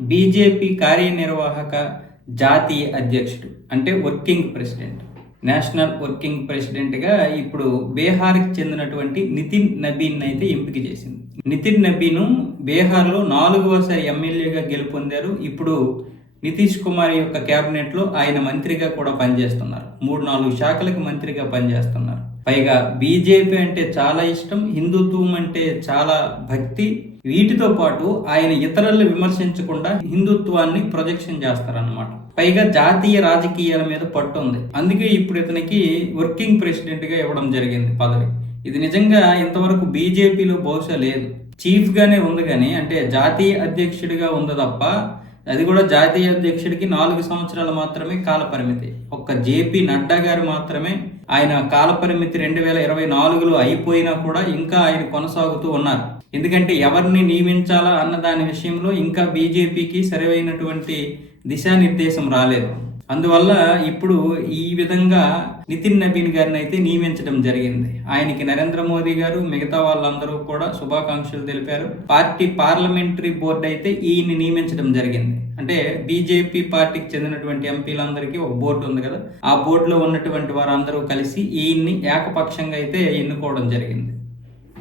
BJP కార్యనిర్వాహక జాతీయ అధ్యక్షుడు అంటే వర్కింగ్ ప్రెసిడెంట్, నేషనల్ వర్కింగ్ ప్రెసిడెంట్గా ఇప్పుడు బీహార్కి చెందినటువంటి నితిన్ నబీన్ అయితే ఎంపిక చేసింది. నితిన్ నబీన్ బీహార్లో 4వసారి ఎమ్మెల్యేగా గెలుపొందారు. ఇప్పుడు నితీష్ కుమార్ యొక్క క్యాబినెట్లో ఆయన మంత్రిగా కూడా పనిచేస్తున్నారు. 3-4 శాఖలకు మంత్రిగా పనిచేస్తున్నారు. పైగా బీజేపీ అంటే చాలా ఇష్టం, హిందుత్వం అంటే చాలా భక్తి. వీటితో పాటు ఆయన ఇతరులను విమర్శించకుండా హిందుత్వాన్ని ప్రొజెక్షన్ చేస్తారన్నమాట. పైగా జాతీయ రాజకీయాల మీద పట్టు ఉంది. అందుకే ఇప్పుడు ఇతనికి వర్కింగ్ ప్రెసిడెంట్గా ఇవ్వడం జరిగింది పదవి. ఇది నిజంగా ఇంతవరకు బీజేపీలో బహుశా లేదు. చీఫ్గానే ఉంది కానీ, అంటే జాతీయ అధ్యక్షుడిగా ఉంది తప్ప, అది కూడా జాతీయ అధ్యక్షుడికి 4 సంవత్సరాలు మాత్రమే కాలపరిమితి. ఒక్క జేపీ నడ్డా గారు మాత్రమే, ఆయన కాలపరిమితి 2024లో అయిపోయినా కూడా ఇంకా ఆయన కొనసాగుతూ ఉన్నారు. ఎందుకంటే ఎవరిని నియమించాలా అన్న దాని విషయంలో ఇంకా బీజేపీకి సరైనటువంటి దిశానిర్దేశం రాలేదు. అందువల్ల ఇప్పుడు ఈ విధంగా నితిన్ నబీన్ గారిని అయితే నియమించడం జరిగింది. ఆయనకి నరేంద్ర మోదీ గారు, మిగతా వాళ్ళందరూ కూడా శుభాకాంక్షలు తెలిపారు. పార్టీ పార్లమెంటరీ బోర్డు అయితే ఈయన్ని నియమించడం జరిగింది. అంటే బీజేపీ పార్టీకి చెందినటువంటి ఎంపీలందరికీ ఒక బోర్డు ఉంది కదా, ఆ బోర్డులో ఉన్నటువంటి వారందరూ కలిసి ఈయన్ని ఏకపక్షంగా అయితే ఎన్నుకోవడం జరిగింది.